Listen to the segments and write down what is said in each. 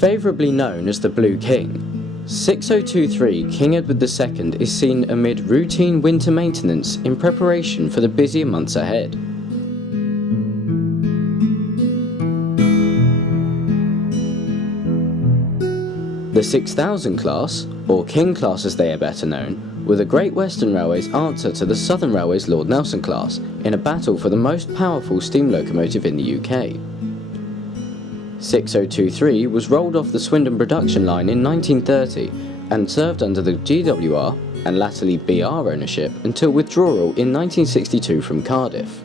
Favourably known as the Blue King, 6023 King Edward II is seen amid routine winter maintenance in preparation for the busier months ahead. The 6000 class, or King class as they are better known, were the Great Western Railway's answer to the Southern Railway's Lord Nelson class in a battle for the most powerful steam locomotive in the UK. 6023 was rolled off the Swindon production line in 1930 and served under the GWR and latterly BR ownership until withdrawal in 1962 from Cardiff.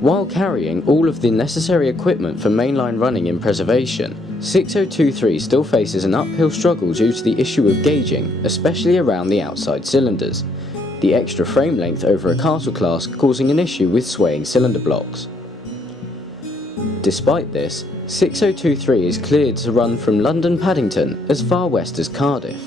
While carrying all of the necessary equipment for mainline running in preservation, 6023 still faces an uphill struggle due to the issue of gauging, especially around the outside cylinders, the extra frame length over a castle class causing an issue with swaying cylinder blocks. Despite this, 6023 is cleared to run from London Paddington as far west as Cardiff.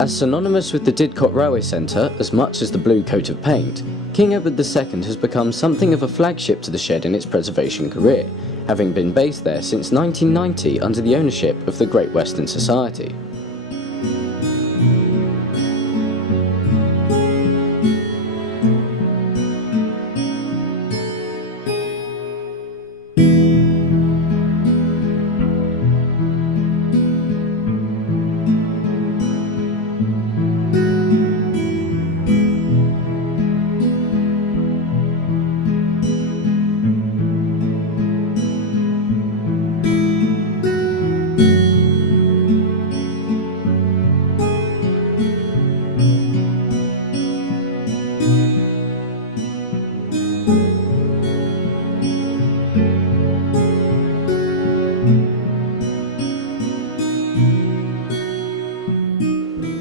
As synonymous with the Didcot Railway Centre as much as the blue coat of paint, King Edward II has become something of a flagship to the shed in its preservation career, having been based there since 1990 under the ownership of the Great Western Society.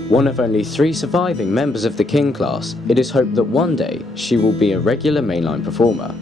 One of only 3 surviving members of the King class, it is hoped that one day she will be a regular mainline performer.